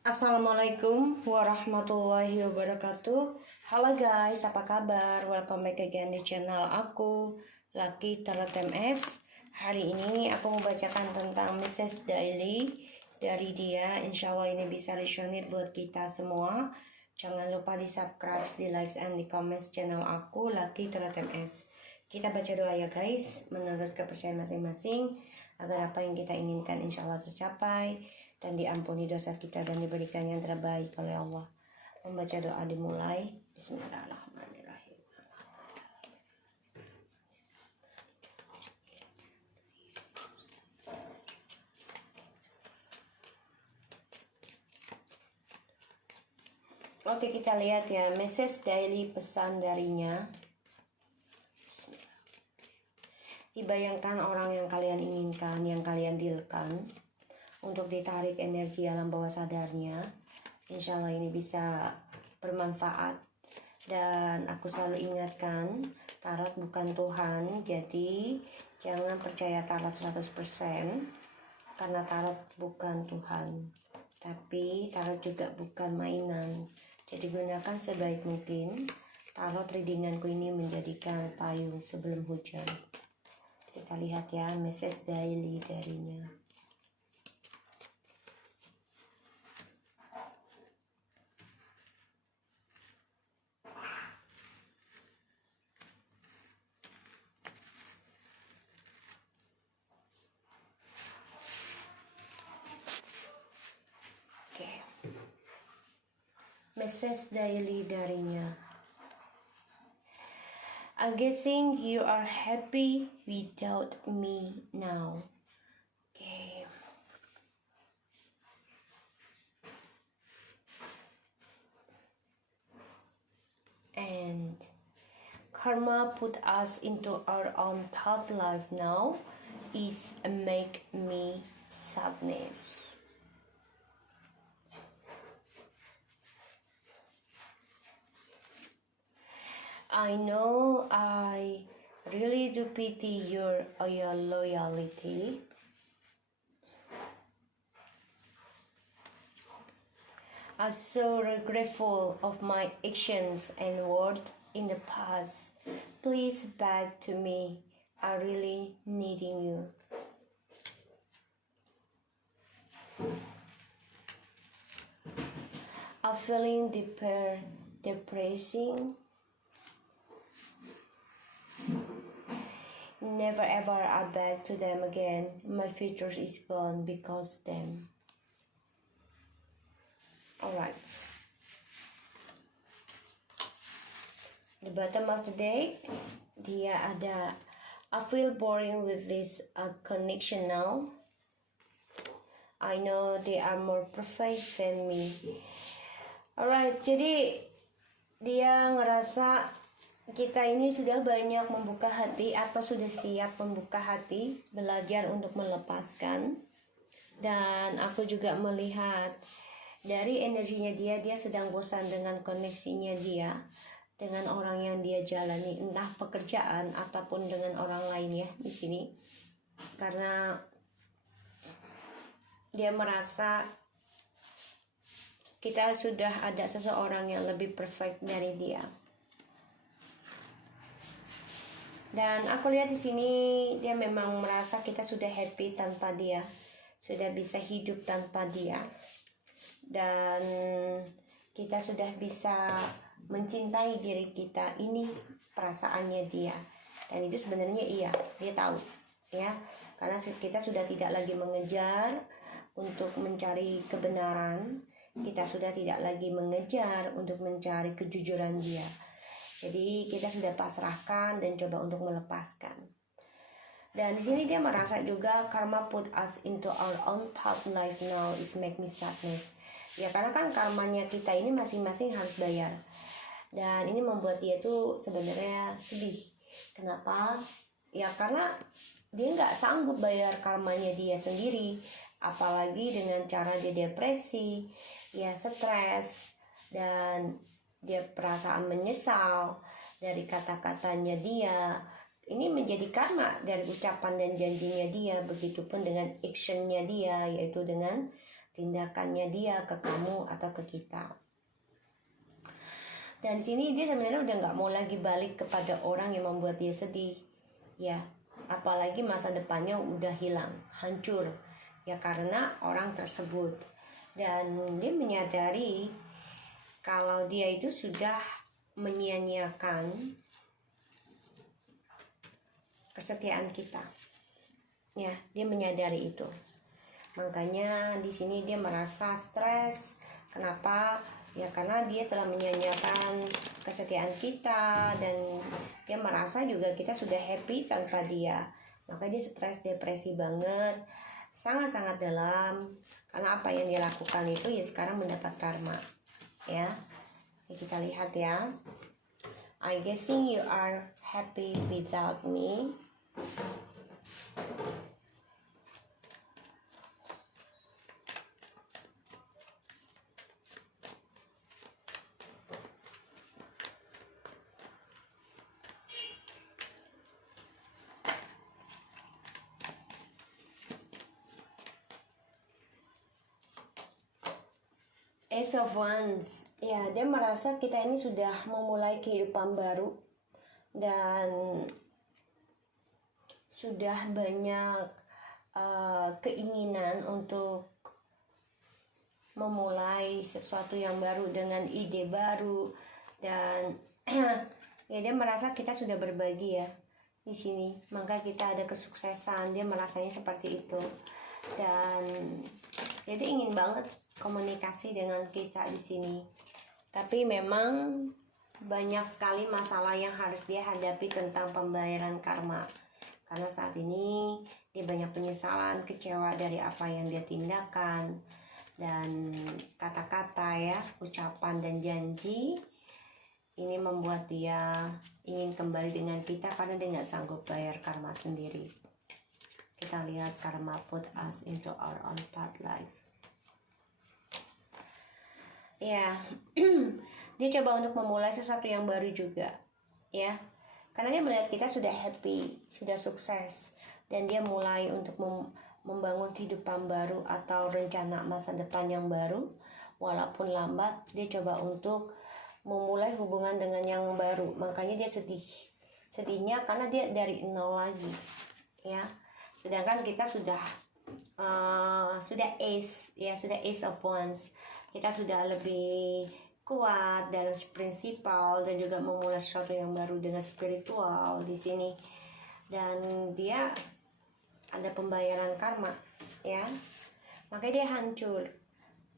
Assalamualaikum warahmatullahi wabarakatuh. Halo guys, apa kabar? Welcome back again di channel aku, Lucky Tarot MS. Hari ini aku membacakan tentang message daily dari dia. Insya Allah ini bisa resonate buat kita semua. Jangan lupa di subscribe, di like, and di comments channel aku, Lucky Tarot MS. Kita baca doa ya guys, menurut kepercayaan masing-masing, agar apa yang kita inginkan insya Allah tercapai dan diampuni dosa kita dan diberikan yang terbaik oleh Allah. Membaca doa dimulai. Bismillahirrahmanirrahim. Oke, kita lihat ya message daily pesan darinya. Dibayangkan orang yang kalian inginkan, yang kalian dealkan, untuk ditarik energi alam bawah sadarnya. Insya Allah ini bisa bermanfaat. Dan aku selalu ingatkan, tarot bukan Tuhan, jadi jangan percaya tarot 100%, karena tarot bukan Tuhan. Tapi tarot juga bukan mainan, jadi gunakan sebaik mungkin. Tarot readinganku ini menjadikan payung sebelum hujan. Kita lihat ya message daily darinya. Oke. Message daily darinya. I'm guessing you are happy without me now. Okay. And karma put us into our own thought life now is make me sadness. I know I really do pity your loyalty. I'm so regretful of my actions and words in the past. Please back to me. I really needing you. I'm feeling depressing. Never ever I back to them again. My future is gone because them. Alright. The bottom of the deck, dia ada I feel boring with this connection now. I know they are more perfect than me. Alright, jadi dia ngerasa kita ini sudah banyak membuka hati atau sudah siap membuka hati, belajar untuk melepaskan. Dan aku juga melihat dari energinya dia sedang bosan dengan koneksinya dia dengan orang yang dia jalani, entah pekerjaan ataupun dengan orang lain ya di sini. Karena dia merasa kita sudah ada seseorang yang lebih perfect dari dia. Dan aku lihat di sini dia memang merasa kita sudah happy tanpa dia, sudah bisa hidup tanpa dia, dan kita sudah bisa mencintai diri kita. Ini perasaannya dia, dan itu sebenarnya iya, dia tahu ya, karena kita sudah tidak lagi mengejar untuk mencari kebenaran, kita sudah tidak lagi mengejar untuk mencari kejujuran dia. Jadi kita sudah pasrahkan dan coba untuk melepaskan. Dan di sini dia merasa juga karma put us into our own path life now is make me sadness. Ya karena kan karmanya kita ini masing-masing harus bayar. Dan ini membuat dia tuh sebenarnya sedih. Kenapa? Ya karena dia nggak sanggup bayar karmanya dia sendiri. Apalagi dengan cara dia depresi, ya stres, dan dia perasaan menyesal dari kata-katanya dia. Ini menjadi karma dari ucapan dan janjinya dia. Begitupun dengan actionnya dia, yaitu dengan tindakannya dia ke kamu atau ke kita. Dan di sini dia sebenarnya udah nggak mau lagi balik kepada orang yang membuat dia sedih, ya. Apalagi masa depannya udah hilang, hancur, ya karena orang tersebut. Dan dia menyadari kalau dia itu sudah menyia-nyiakan kesetiaan kita, ya. Dia menyadari itu. Makanya di sini dia merasa stres. Kenapa? Ya karena dia telah menyia-nyiakan kesetiaan kita, dan dia merasa juga kita sudah happy tanpa dia. Maka dia stres, depresi banget, sangat-sangat dalam, karena apa yang dia lakukan itu ya sekarang mendapat karma, ya. Kita lihat ya. I guessing you are happy without me. Ace of Wands, ya dia merasa kita ini sudah memulai kehidupan baru dan sudah banyak keinginan untuk memulai sesuatu yang baru dengan ide baru, dan ya dia merasa kita sudah berbagi ya di sini, maka kita ada kesuksesan. Dia merasanya seperti itu, dan dia ingin banget komunikasi dengan kita di sini. Tapi memang banyak sekali masalah yang harus dia hadapi tentang pembayaran karma. Karena saat ini dia banyak penyesalan, kecewa dari apa yang dia tindakan, dan kata-kata ya, ucapan dan janji ini membuat dia ingin kembali dengan kita karena dia nggak sanggup bayar karma sendiri. Kita lihat karma put us into our own path life. Ya, dia coba untuk memulai sesuatu yang baru juga, ya. Karena dia melihat kita sudah happy, sudah sukses, dan dia mulai untuk membangun kehidupan baru atau rencana masa depan yang baru. Walaupun lambat, dia coba untuk memulai hubungan dengan yang baru. Makanya dia sedih. Sedihnya karena dia dari nol lagi, ya. Sedangkan kita sudah ace, ya, sudah ace of wands. Kita sudah lebih kuat dalam prinsipal dan juga memulai sesuatu yang baru dengan spiritual di sini. Dan dia ada pembayaran karma, ya. Makanya dia hancur,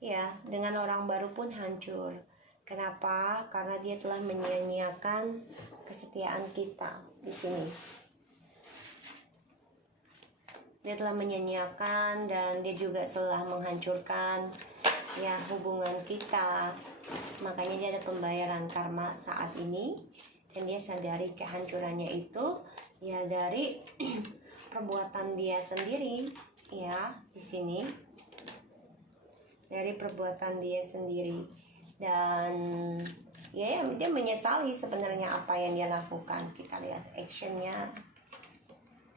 ya. Dengan orang baru pun hancur. Kenapa? Karena dia telah menyia-nyiakan kesetiaan kita di sini. Dia telah menyia-nyiakan, dan dia juga telah menghancurkan ya hubungan kita. Makanya dia ada pembayaran karma saat ini, dan dia sadari kehancurannya itu ya dari perbuatan dia sendiri, ya, di sini dari perbuatan dia sendiri. Dan ya dia menyesali sebenarnya apa yang dia lakukan. Kita lihat actionnya.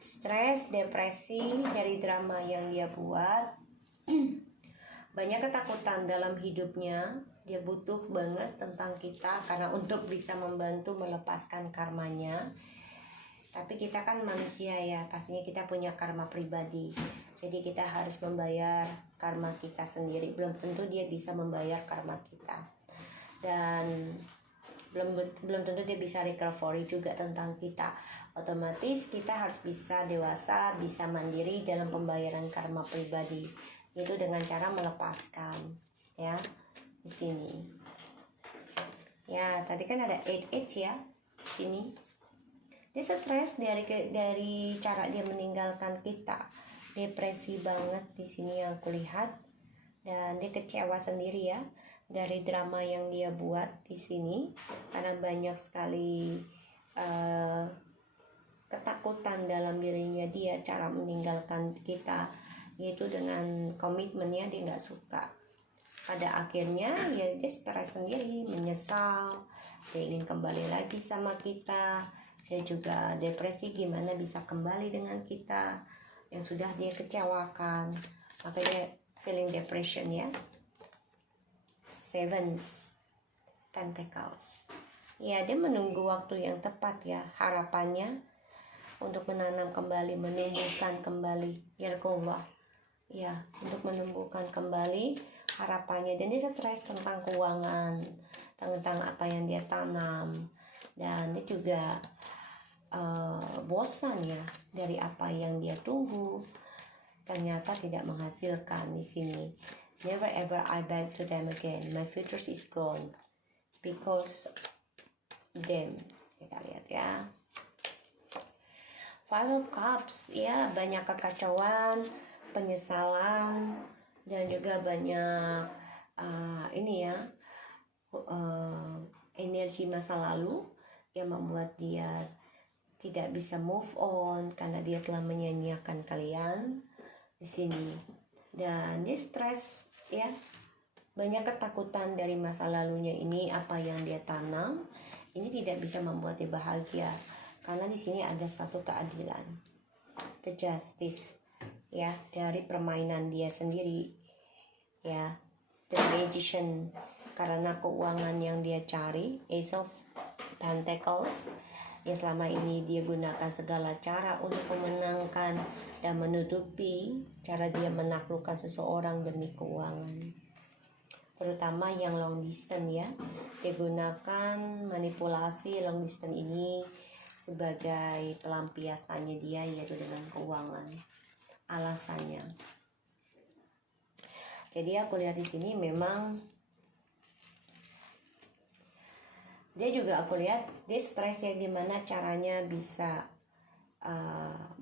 Stres, depresi dari drama yang dia buat. Banyak ketakutan dalam hidupnya. Dia butuh banget tentang kita karena untuk bisa membantu melepaskan karmanya. Tapi kita kan manusia ya, pastinya kita punya karma pribadi. Jadi kita harus membayar karma kita sendiri. Belum tentu dia bisa membayar karma kita. Dan belum tentu dia bisa recovery juga tentang kita. Otomatis kita harus bisa dewasa, bisa mandiri dalam pembayaran karma pribadi. Itu dengan cara melepaskan, ya, di sini. Ya, tadi kan ada 8 ya di sini. Dia stres dari cara dia meninggalkan kita. Depresi banget di sini yang kulihat, dan dia kecewa sendiri ya dari drama yang dia buat di sini karena banyak sekali ketakutan dalam dirinya dia cara meninggalkan kita, yaitu dengan komitmennya dia nggak suka. Pada akhirnya ya dia stres sendiri, menyesal, dia ingin kembali lagi sama kita. Dia juga depresi, gimana bisa kembali dengan kita yang sudah dia kecewakan. Maka dia feeling depression ya. Sevens Pentacles. Ya, dia menunggu waktu yang tepat ya. Harapannya untuk menanam kembali, menumbuhkan kembali. Yarkullah. Ya, untuk menumbuhkan kembali harapannya. Dan dia stres tentang keuangan, tentang apa yang dia tanam. Dan dia juga bosan ya dari apa yang dia tunggu. Ternyata tidak menghasilkan di sini. Never ever I beg to them again. My future is gone because them. Kita lihat ya. Five of Cups, ya, banyak kekacauan, penyesalan, dan juga banyak energi masa lalu yang membuat dia tidak bisa move on karena dia telah menyanyiakan kalian di sini. Dan dia stres ya. Banyak ketakutan dari masa lalunya ini, apa yang dia tanam ini tidak bisa membuat dia bahagia karena di sini ada suatu keadilan, the justice ya, dari permainan dia sendiri ya, the magician, karena keuangan yang dia cari, Ace of Pentacles ya, selama ini dia gunakan segala cara untuk memenangkan dan menutupi cara dia menaklukkan seseorang demi keuangan, terutama yang long distance ya. Dia gunakan manipulasi long distance ini sebagai pelampiasannya dia, yaitu dengan keuangan alasannya. Jadi aku lihat di sini memang dia juga, aku lihat dia stres ya, gimana caranya bisa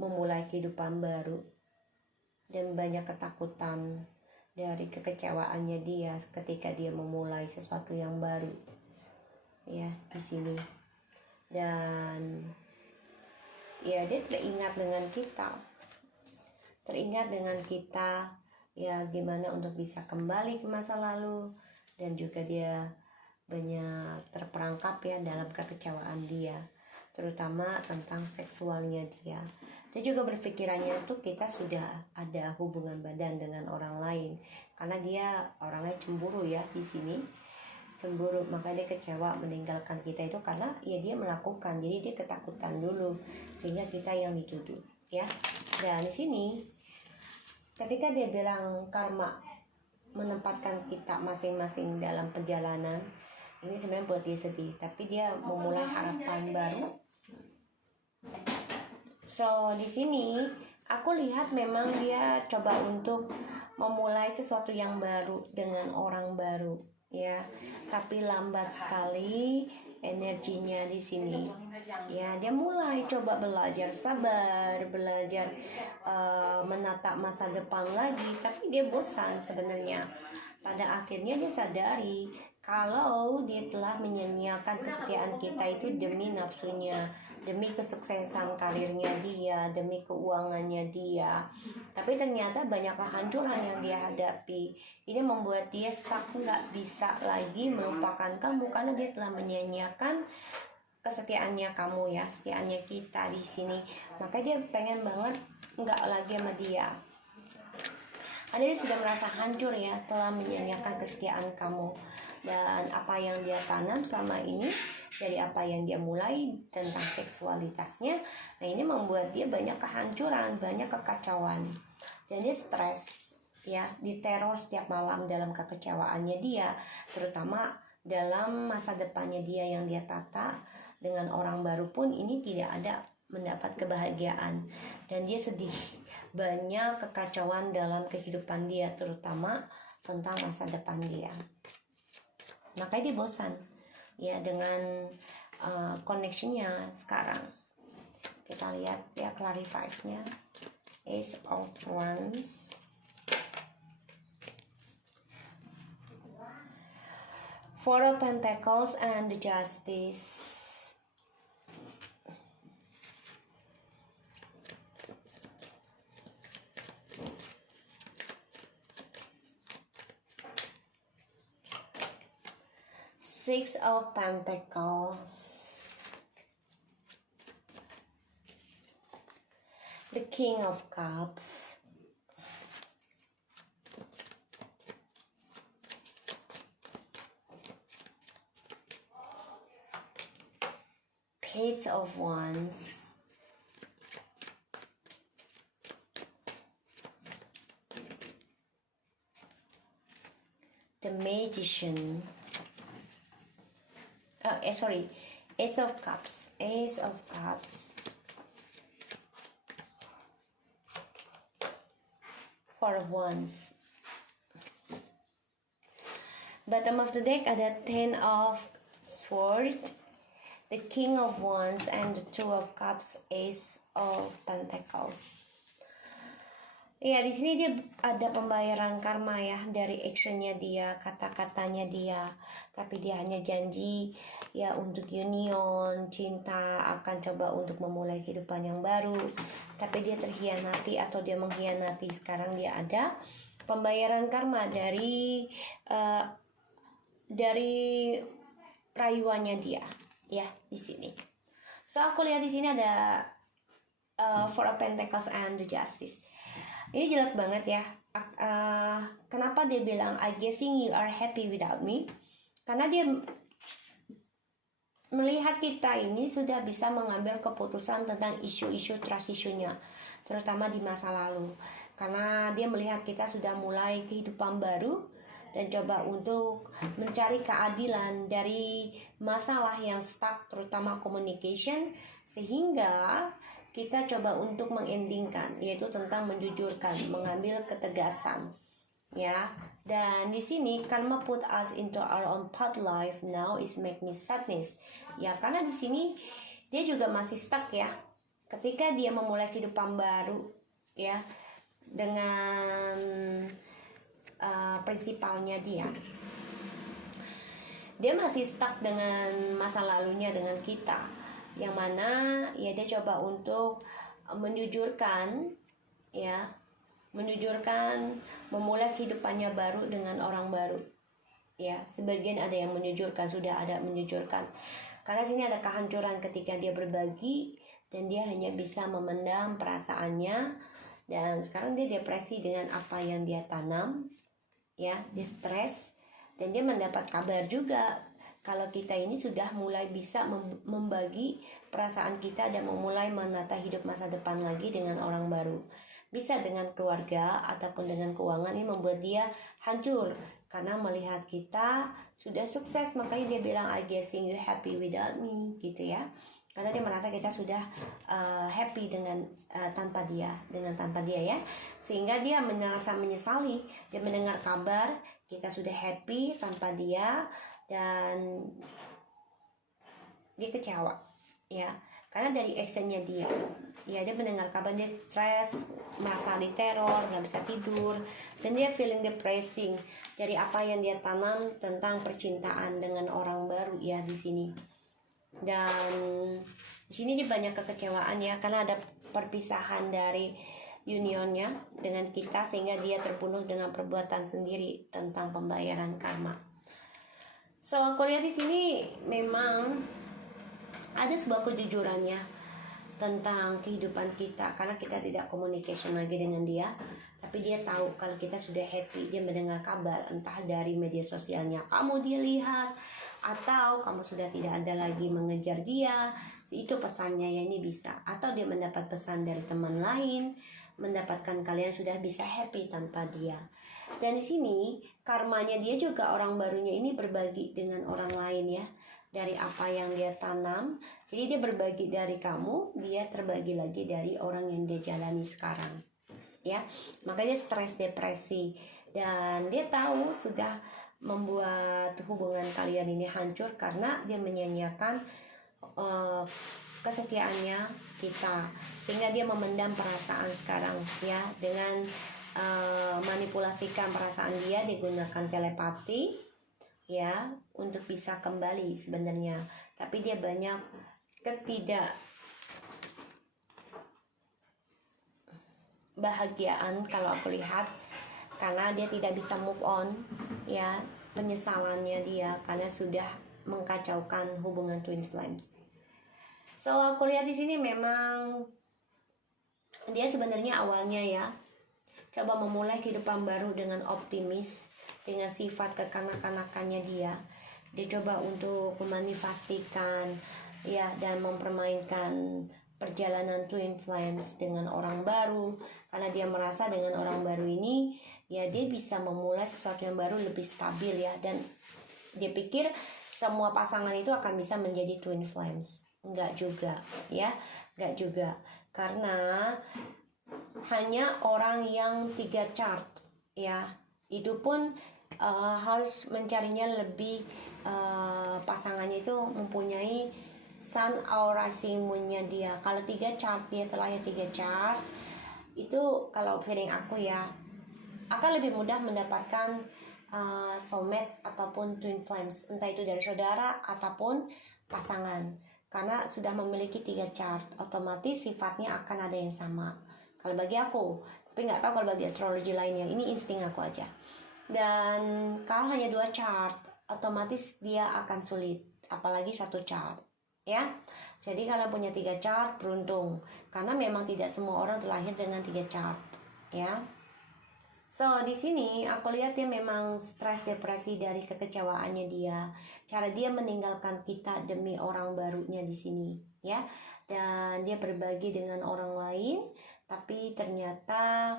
memulai kehidupan baru, dan banyak ketakutan dari kekecewaannya dia ketika dia memulai sesuatu yang baru ya di sini. Dan ya, dia teringat dengan kita ya, gimana untuk bisa kembali ke masa lalu, dan juga dia banyak terperangkap ya dalam kekecewaan dia, terutama tentang seksualnya dia. Dia juga berpikirannya tuh kita sudah ada hubungan badan dengan orang lain, karena dia orangnya cemburu ya di sini, cemburu, maka dia kecewa meninggalkan kita itu karena ya dia melakukan, jadi dia ketakutan dulu sehingga kita yang dituduh ya. Dan di sini ketika dia bilang karma menempatkan kita masing-masing dalam perjalanan, ini sebenarnya buat dia sedih, tapi dia memulai harapan baru. So di sini aku lihat memang dia coba untuk memulai sesuatu yang baru dengan orang baru ya, tapi lambat sekali energinya di sini ya. Dia mulai coba belajar sabar, belajar menatap masa depan lagi, tapi dia bosan sebenarnya. Pada akhirnya dia sadari kalau dia telah menyanyiakan kesetiaan kita itu demi nafsunya, demi kesuksesan karirnya dia, demi keuangannya dia. Tapi ternyata banyak kehancuran yang dia hadapi. Ini membuat dia stuck, nggak bisa lagi melupakan kamu karena dia telah menyanyiakan kesetiaannya kamu ya, kesetiaannya kita di sini. Maka dia pengen banget nggak lagi sama dia. Ada dia sudah merasa hancur ya, telah menyanyiakan kesetiaan kamu, dan apa yang dia tanam selama ini, dari apa yang dia mulai tentang seksualitasnya. Nah, ini membuat dia banyak kehancuran, banyak kekacauan, dan dia stres ya, diteror setiap malam dalam kekecewaannya dia, terutama dalam masa depannya dia yang dia tata dengan orang baru pun ini tidak ada mendapat kebahagiaan, dan dia sedih. Banyak kekacauan dalam kehidupan dia, terutama tentang masa depan dia. Makanya dia bosan ya dengan connectionnya sekarang. Kita lihat ya clarify-nya. Ace of Wands, Four of Pentacles, and the Justice. Six of Pentacles, the King of Cups, Page of Wands, the Magician, Ace of Cups, Four of Wands. Bottom of the deck ada Ten of Swords, the King of Wands, and the Two of Cups, Ace of Pentacles. Ya, di sini dia ada pembayaran karma ya dari actionnya dia, kata-katanya dia. Tapi dia hanya janji ya untuk union, cinta, akan coba untuk memulai kehidupan yang baru. Tapi dia terhianati atau dia mengkhianati. Sekarang dia ada pembayaran karma dari rayuannya dia ya di sini. So aku lihat di sini ada Four of Pentacles and the Justice. Ini jelas banget ya. Kenapa dia bilang I guessing you are happy without me? Karena dia melihat kita ini sudah bisa mengambil keputusan tentang isu-isu trust isunya, terutama di masa lalu. Karena dia melihat kita sudah mulai kehidupan baru dan coba untuk mencari keadilan dari masalah yang stuck, terutama communication, sehingga kita coba untuk mengendingkan, yaitu tentang menjujurkan, mengambil ketegasan, ya. Dan di sini karma put us into our own path life now is make me sadness, ya. Karena di sini dia juga masih stuck ya. Ketika dia memulai kehidupan baru, ya, dengan prinsipalnya dia masih stuck dengan masa lalunya dengan kita, yang mana ya dia coba untuk menjujurkan memulai kehidupannya baru dengan orang baru ya. Sebagian ada yang menyujurkan, sudah ada menyujurkan, karena sini ada kehancuran ketika dia berbagi dan dia hanya bisa memendam perasaannya, dan sekarang dia depresi dengan apa yang dia tanam ya. Dia stres dan dia mendapat kabar juga kalau kita ini sudah mulai bisa membagi perasaan kita dan memulai menata hidup masa depan lagi dengan orang baru. Bisa dengan keluarga ataupun dengan keuangan. Ini membuat dia hancur karena melihat kita sudah sukses, makanya dia bilang I guessing you happy without me gitu ya. Karena dia merasa kita sudah happy dengan tanpa dia ya, sehingga dia merasa menyesali. Dia mendengar kabar kita sudah happy tanpa dia dan dia kecewa ya, karena dari actionnya dia ya. Dia mendengar kabar, dia stres, merasa diteror, nggak bisa tidur, dan dia feeling depressing dari apa yang dia tanam tentang percintaan dengan orang baru ya di sini. Dan di sini dia banyak kekecewaan ya, karena ada perpisahan dari unionnya dengan kita, sehingga dia terbunuh dengan perbuatan sendiri tentang pembayaran karma. So aku lihat di sini memang ada sebuah kejujuran ya tentang kehidupan kita, karena kita tidak communication lagi dengan dia, tapi dia tahu kalau kita sudah happy. Dia mendengar kabar entah dari media sosialnya kamu dia lihat, atau kamu sudah tidak ada lagi mengejar dia, itu pesannya ya, ini bisa. Atau dia mendapat pesan dari teman lain, mendapatkan kalian sudah bisa happy tanpa dia. Dan di sini karmanya dia juga, orang barunya ini berbagi dengan orang lain ya, dari apa yang dia tanam. Jadi dia berbagi dari kamu, dia terbagi lagi dari orang yang dia jalani sekarang ya. Makanya stres, depresi, dan dia tahu sudah membuat hubungan kalian ini hancur karena dia menyanyiakan kesetiaannya kita, sehingga dia memendam perasaan sekarang ya, dengan manipulasikan perasaan dia gunakan telepati ya untuk bisa kembali sebenarnya. Tapi dia banyak ketidakbahagiaan kalau aku lihat, karena dia tidak bisa move on ya. Penyesalannya dia karena sudah mengkacaukan hubungan twin flames. So aku lihat di sini memang dia sebenarnya awalnya ya coba memulai kehidupan baru dengan optimis, dengan sifat kekanak-kanakannya dia. Dia coba untuk memanifestikan ya, dan mempermainkan perjalanan twin flames dengan orang baru, karena dia merasa dengan orang baru ini ya dia bisa memulai sesuatu yang baru, lebih stabil ya, dan dia pikir semua pasangan itu akan bisa menjadi twin flames. Enggak juga ya, enggak juga, karena hanya orang yang 3 chart ya, itu pun harus mencarinya lebih, pasangannya itu mempunyai Sun Aura Rising Moon-nya dia. Kalau 3 chart, dia telah 3 chart, itu kalau feeling aku ya akan lebih mudah mendapatkan soulmate ataupun twin flames, entah itu dari saudara ataupun pasangan, karena sudah memiliki 3 chart, otomatis sifatnya akan ada yang sama kalau bagi aku, tapi nggak tahu kalau bagi astrologi lainnya. Ini insting aku aja. Dan kalau hanya 2 chart, otomatis dia akan sulit, apalagi 1 chart ya. Jadi kalau punya 3 chart beruntung, karena memang tidak semua orang terlahir dengan 3 chart ya. So di sini aku lihat dia memang stres, depresi dari kekecewaannya dia, cara dia meninggalkan kita demi orang barunya di sini ya. Dan dia berbagi dengan orang lain, tapi ternyata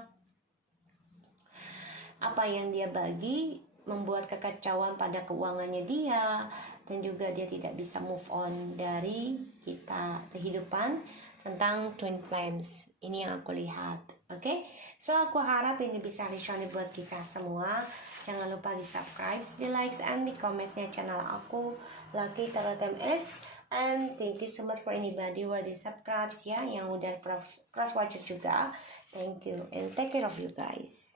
apa yang dia bagi membuat kekacauan pada keuangannya dia, dan juga dia tidak bisa move on dari kehidupan tentang twin flames. Ini yang aku lihat. Oke, so aku harap ini bisa resonate buat kita semua. Jangan lupa di subscribe, di likes, and di commentsnya channel aku, Lucky Tarot MS. And thank you so much for anybody who already subscribes ya, yang udah cross watcher juga. Thank you and take care of you guys.